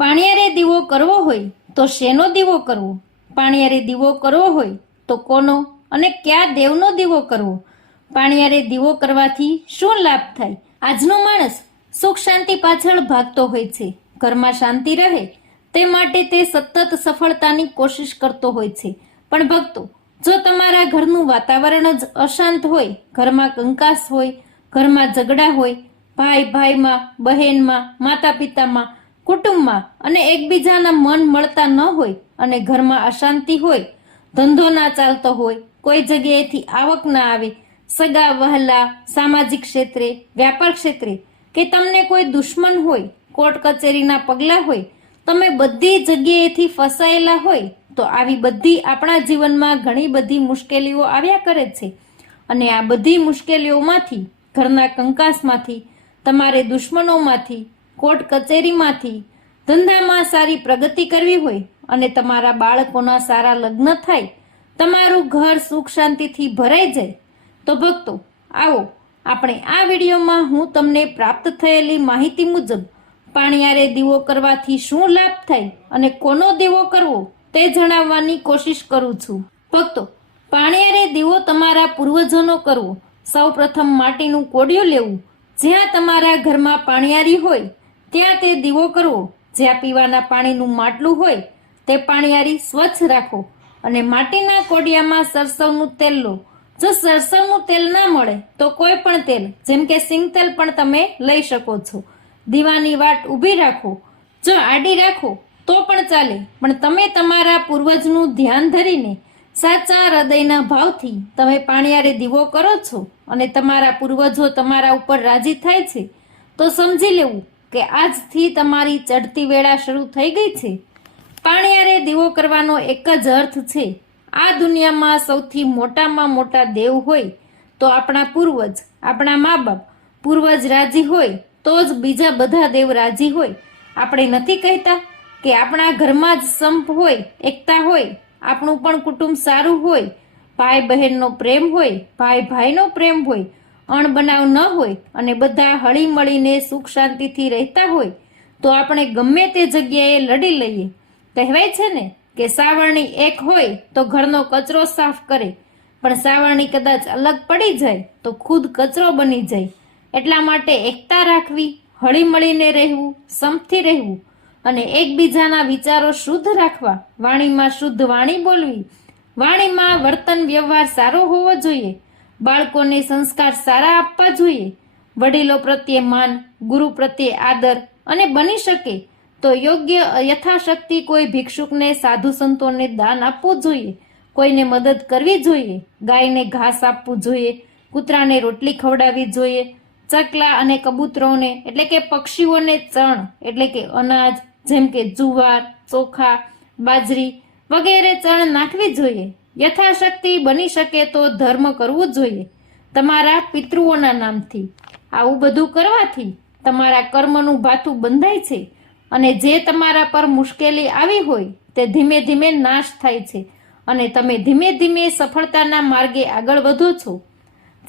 પાણિયારે દીવો કરવો હોય તો શેનો દીવો કરવો? પાણિયારે દીવો કરવો હોય તો કોનો? અને કયા દેવનો દીવો કરવો? પાણિયારે દીવો કરવાથી શું લાભ થાય? આજનો માણસ સુખ શાંતિ પાછળ ભાગતો હોય છે, ઘરમાં શાંતિ રહે તે માટે તે સતત સફળતાની કોશિશ કરતો હોય છે. પણ ભક્તો, જો તમારા ઘરનું વાતાવરણ જ અશાંત હોય, ઘરમાં કંકાસ હોય, ઘરમાં ઝઘડા હોય ભાઈ ભાઈમાં બહેનમાં માતા પિતામાં કુટુંબમાં અને એકબીજાના મન મળતા ન હોય અને ઘરમાં અશાંતિ હોય, ધંધો ના ચાલતો હોય, કોઈ જગ્યાએથી આવક ના આવે, સગા, વહલા, સામાજિક ક્ષેત્રે, વ્યાપાર ક્ષેત્રે, કે તમને કોઈ દુશ્મન હોય, કોર્ટ કચેરીના પગલાં હોય, તમે બધી જગ્યાએથી ફસાયેલા હોય, તો આવી બધી આપણા જીવનમાં ઘણી બધી મુશ્કેલીઓ આવ્યા કરે છે. અને આ બધી મુશ્કેલીઓમાંથી, ઘરના કંકાસમાંથી, તમારે દુશ્મનોમાંથી કોર્ટ કચેરીમાંથી ધંધામાં સારી પ્રગતિ કરવી હોય અને તમારા બાળકોના સારા લગ્ન થાય, તમારું ઘર સુખ શાંતિથી ભરાઈ જાય, તો ભક્તો, આવો, આપણે આ વિડીયોમાં હું તમને પ્રાપ્ત થયેલી માહિતી મુજબ પાણિયારે દીવો કરવાથી શું લાભ થાય અને કોનો દીવો કરવો તે જણાવવાની કોશિશ કરું છું. ભક્તો, પાણિયારે દીવો તમારા પૂર્વજોનો કરવો. સૌ પ્રથમ માટીનું કોડિયું લેવું. જ્યાં તમારા ઘરમાં પાણિયારી હોય ત્યાં તે દીવો કરવો. જ્યાં પીવાના પાણીનું માટલું હોય, તે પાણીયારી સ્વચ્છ રાખો અને માટીના કોડિયામાં સરસવનું તેલ લો. જો સરસવનું તેલ ના મળે, તો કોઈ પણ તેલ, જેમ કે સિંગ તેલ પણ તમે લઈ શકો છો. દીવાની વાટ ઊભી રાખો. જો આડી રાખો, તો પણ ચાલે. પણ તમે તમારા પૂર્વજનું ધ્યાન ધરીને સાચા હૃદયના ભાવથી તમે પાણીયારે દીવો કરો છો અને તમારા પૂર્વજો તમારા ઉપર રાજી થાય છે, તો સમજી લેવું. કે આજથી તમારી ચડતી વેળા શરૂ થઈ ગઈ છે? પાણિયારે દીવો કરવાનો એક જ અર્થ છે, આ દુનિયામાં સૌથી મોટામાં મોટા દેવ હોય તો આપણા પૂર્વજ, આપણા મા બાપ પૂર્વજ રાજી હોય તો જ બીજા બધા દેવ રાજી હોય. આપણે નથી કહેતા કે આપણા ઘરમાં જ સંપ હોય, એકતા હોય, આપણું પણ કુટુંબ સારું હોય. ભાઈ બહેનનો પ્રેમ હોય ભાઈ ભાઈનો પ્રેમ હોય અણબનાવ ન હોય અને બધા હળી મળીને સુખ શાંતિથી રહેતા હોય, તો આપણે ગમે તે જગ્યાએ લડી લઈએ. કહેવાય છે ને કે સાવરણી એક હોય તો ઘરનો કચરો સાફ કરે, પણ સાવરણી કદાચ અલગ પડી જાય તો ખુદ કચરો બની જાય. એટલા માટે એકતા રાખવી હળી મળીને રહેવું, સમથી રહેવું અને એકબીજાના વિચારો શુદ્ધ રાખવા, વાણીમાં શુદ્ધ વાણી બોલવી. વાણીમાં વર્તન વ્યવહાર સારો હોવો જોઈએ. બાળકોને સંસ્કાર સારા આપવા જોઈએ. વડીલો પ્રત્યે માન, ગુરુ પ્રત્યે આદર અને બની શકે તો યોગ્ય યથાશક્તિ કોઈ ભિક્ષુકને સાધુ સંતોને દાન આપવું જોઈએ. કોઈને મદદ કરવી જોઈએ. ગાયને ઘાસ આપવું જોઈએ. કૂતરાને રોટલી ખવડાવવી જોઈએ. ચકલા અને કબૂતરોને એટલે કે પક્ષીઓને ચણ એટલે કે અનાજ જેમ કે જુવાર, ચોખા, બાજરી વગેરે ચણ નાખવી જોઈએ. યથાશક્તિ બની શકે તો ધર્મ કરવું જોઈએ. તમારા પિતૃઓના નામથી. આવું બધું કરવાથી તમારા કર્મનું ભાથું બંધાય છે અને જે તમારા પર મુશ્કેલી આવી હોય તે ધીમે ધીમે નાશ થાય છે અને તમે ધીમે ધીમે સફળતાના માર્ગે આગળ વધો છો.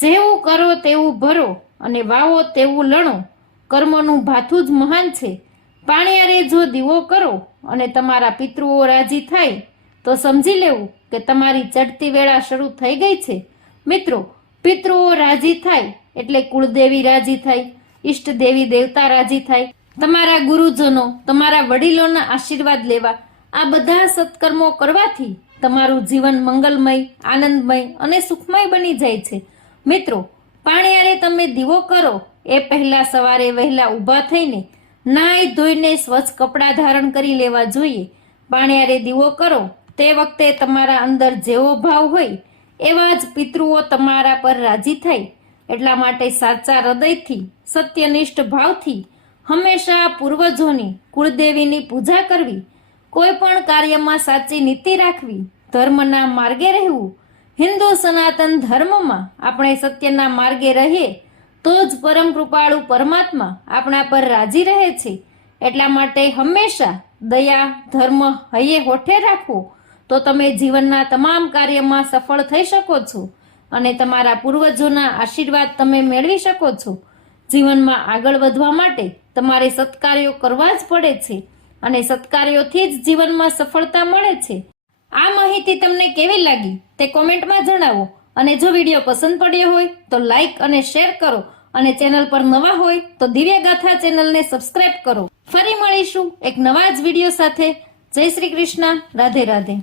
જેવું કરો તેવું ભરો અને વાવો તેવું લણો. કર્મનું ભાથું જ મહાન છે. પાણીયારે જો દીવો કરો અને તમારા પિતૃઓ રાજી થાય તો સમજી લેવું કે તમારી ચડતી વેળા શરૂ થઈ ગઈ છે. મિત્રો, પિતૃઓ રાજી થાય એટલે કુળદેવી રાજી થાય, ઈષ્ટ દેવી દેવતા રાજી થાય. તમારા ગુરુજનો, તમારા વડીલોના આશીર્વાદ લેવા, આ બધા સત્કર્મો કરવાથી તમારું જીવન મંગલમય, આનંદમય અને સુખમય બની જાય છે. મિત્રો, પાણીયારે તમે દીવો કરો, એ પહેલા સવારે વહેલા ઊભા થઈને નાહી ધોઈને સ્વચ્છ કપડાં ધારણ કરી લેવા જોઈએ. પાણીયારે દીવો કરો તે વખતે તમારા અંદર જેવો ભાવ હોય, એવા જ પિતૃઓ તમારા પર રાજી થાય. એટલા માટે સાચા હૃદયથી, સત્યનિષ્ઠ ભાવથી, હંમેશા પૂર્વજોની કુળદેવીની પૂજા કરવી, કોઈ પણ કાર્યમાં સાચી નીતિ રાખવી, ધર્મના માર્ગે રહેવું. હિન્દુ સનાતન ધર્મમાં આપણે સત્યના માર્ગે રહીએ, તો જ પરમ કૃપાળુ પરમાત્મા આપણા પર રાજી રહે છે. એટલા માટે હંમેશા દયા, ધર્મ હૈયે હોઠે રાખવો તો તમે જીવનના તમામ કાર્યમાં સફળ થઈ શકો છો અને તમારા પૂર્વજોના આશીર્વાદ તમે મેળવી શકો છો. જીવનમાં આગળ વધવા માટે તમારે સત્કાર્યો કરવા જ પડે છે અને સત્કાર્યોથી જ જીવનમાં સફળતા મળે છે. આ માહિતી તમને કેવી લાગી તે કોમેન્ટમાં જણાવો અને જો વીડિયો પસંદ પડ્યો હોય તો લાઈક અને શેર કરો અને ચેનલ પર નવા હોય તો દિવ્ય ગાથા ચેનલને સબસ્ક્રાઇબ કરો. ફરી મળીશું એક નવા જ વીડિયો સાથે. જય શ્રી કૃષ્ણ. રાધે રાધે.